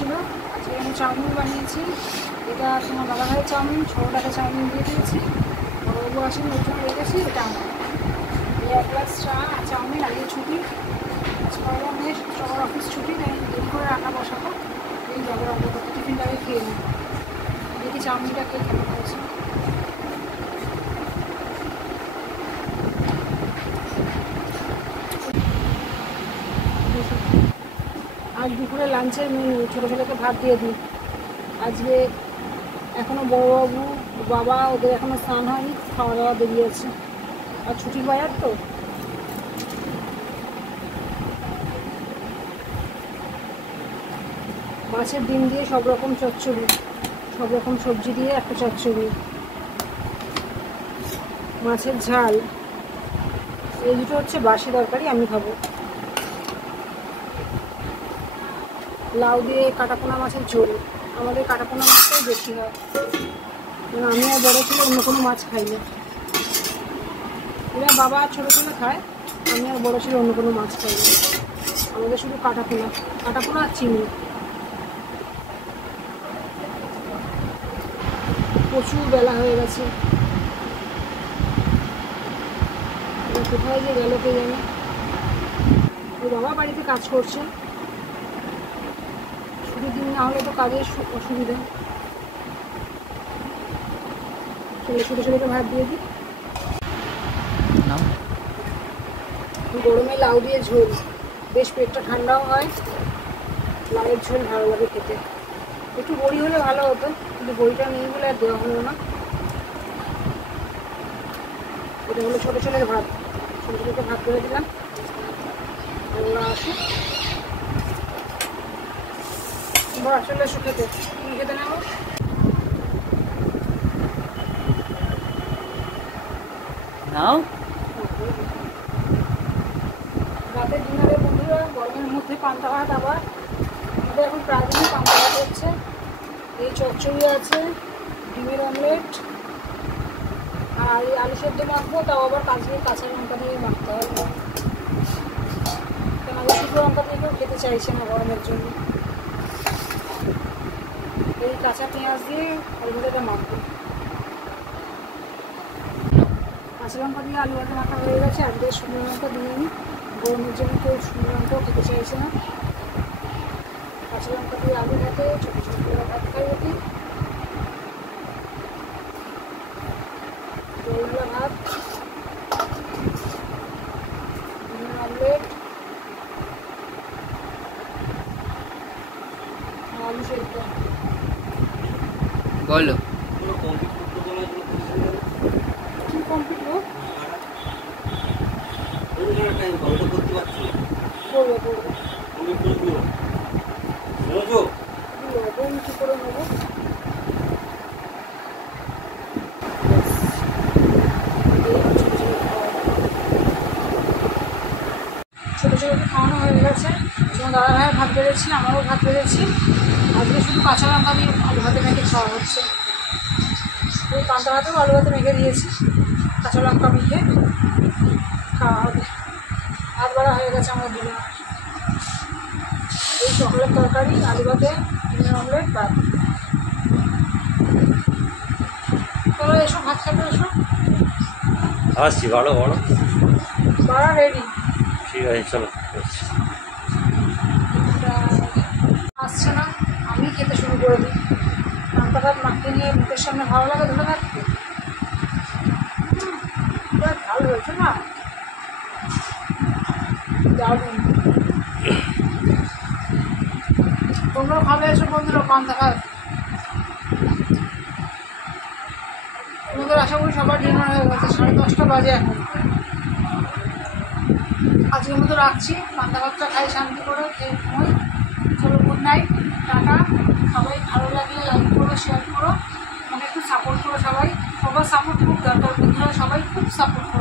ছিল। আজকে আমি চাউমিন বানিয়েছি। এটা তোমার দাদাভাইয়ের চাউমিন, 6 টাকা চাউমিন দিয়ে দিয়েছি। বড়বাবু আসেন ওই জন্য রেখেছি। এটা আমার এই 1 গ্লাস চা আর চাউমিন। আজকে ছুটি, আজ পয়লা মে, সবার অফিস ছুটি, তাই দেরি করে রান্না বসাবো। এই যাবো রান্না করতে, টিফিনটাকে খেয়ে নিই। দেখি চাউমিনটা খেয়ে কেমন হয়েছে। আজ দুপুরে লাঞ্চের মেনু ছোটো ছেলেকে ভাত দিয়ে দিই। আজকে এখনও বড়োবাবু বাবা ওদের এখনও স্নান হয়নি, খাওয়া দাওয়া বেরিয়ে আছে। আর ছুটির বাজার তো মাছের ডিম দিয়ে সব রকম চচ্চড়ি, সব রকম সবজি দিয়ে একটা চচ্চড়ি, মাছের ঝাল। এই দুটো হচ্ছে বাসি তরকারি, আমি খাবো। লাউ দিয়ে কাটাপোনা মাছের ঝোল। আমাদের কাটাপোনা মাছটাই বেশি হয়, কারণ আমি আর বড়ো ছিল অন্য কোনো মাছ খাই না। এরা বাবা ছোটো ছেলে খায়, আমি আর বড়ো ছিল অন্য কোনো মাছ খাই না। আমাদের শুধু কাটাপোনা, কাটাপোনা আর চিংড়ি। প্রচুর বেলা হয়ে গেছে, কোথায় যে গেল কে জানে। ওর বাবা বাড়িতে কাজ করছে, ছুটির দিন না হলে তো কাজের অসুবিধা। ছোটো ছেলেকে ভাত দিয়ে দিই। গরমে লাউ দিয়ে ঝোল, বেশ পেটটা ঠান্ডাও হয়। লাউয়ের ঝোল ভালো লাগে খেতে। একটু বড়ি হলে ভালো হতো, কিন্তু বড়িটা নেই বলে আর দেওয়া হলো না। এটা হলো ছোটো ছেলের ভাত, ছোটো ছেলেকে ভাত করে দিলাম। ওরা আসুক, এবার আসলে এসে খেতে, তুমি খেতে নেবো। রাতের ডিনারে বন্ধুরা গরমের মধ্যে পান্তা ভাত। আবার আমাদের এখন প্রায় দিনই পান্তা ভাত হচ্ছে। এই চচ্চড়ি আছে, ডিমের অমলেট, আর এই আলু সেদ্ধ মাখবো, তাও আবার কাঁচা লঙ্কা দিয়ে মাখতে হবে। কেন আলু শুকনো লঙ্কা দিয়ে কেউ খেতে চাইছে না গরমের জন্য। এই কাঁচা পেঁয়াজ দিয়ে আলু ভাজাটা মাখবো। কাঁচা লঙ্কা দিয়ে আলু ভাজা মাখা হয়ে গেছে। আজকে শুকনো লঙ্কা দিয়ে নিই, গরমের জন্য কেউ শুকনো লঙ্কাও খেতে চাইছে না। কাঁচা লঙ্কা দিয়ে আলু ভাতে ছোটো ছোটো করে ভাত খাই ওটি। দইগুলো ভাত, ডিমের অমলেট, আলু সেদ্ধ। বলো কি কমপ্লিট হোক, করবো কি করে নেবো। ছোটো ছোটোকে খাওয়ানো হয়ে গেছে। তোমার দাদা ভাইয়ের ভাত বেড়েছি, আমারও ভাত বেড়েছি। আজকে শুধু কাঁচা লঙ্কা দিয়ে আলু ভাতে মেখে খাওয়া হচ্ছে। ওই পান্তা ভাতেও আলু ভাতে মেখে দিয়েছি, কাঁচা লঙ্কা মেখে খাওয়া হবে। ভাত বাড়া হয়ে গেছে আমার দিনে। এই চকলেট তরকারি, আলু ভাতে, ডিমের অমলেট, ভাত। চলো এসো ভাত খেতে এসো। আসছি, ভালো বলো। বাড়া রেডি, ঠিক আছে চলো। আসছে না, আমি খেতে শুরু করে দিই। পান্তা ভাত মাখিয়ে নিয়ে মুখের সামনে ভালো লাগে ধরে থাকতে। ভালো হয়েছে না, দারুণ। তোমরাও খাবে এসো বন্ধুরা পান্তা ভাত। তোমাদের আশা করি সবার ডিনার হয়ে গেছে, 10:30 বাজে এখন। আজকের মতো রাখছি, পান্তা ভাতটা খাই শান্তি করে, খেয়ে ঘুমোই। চলো গুড নাইট, টাটা। সবাই ভালো লাগলে লাইক করো, শেয়ার করো, মানে একটু সাপোর্ট করো। সবার সাপোর্ট খুব দরকার বন্ধুরা, সবাই খুব সাপোর্ট করো।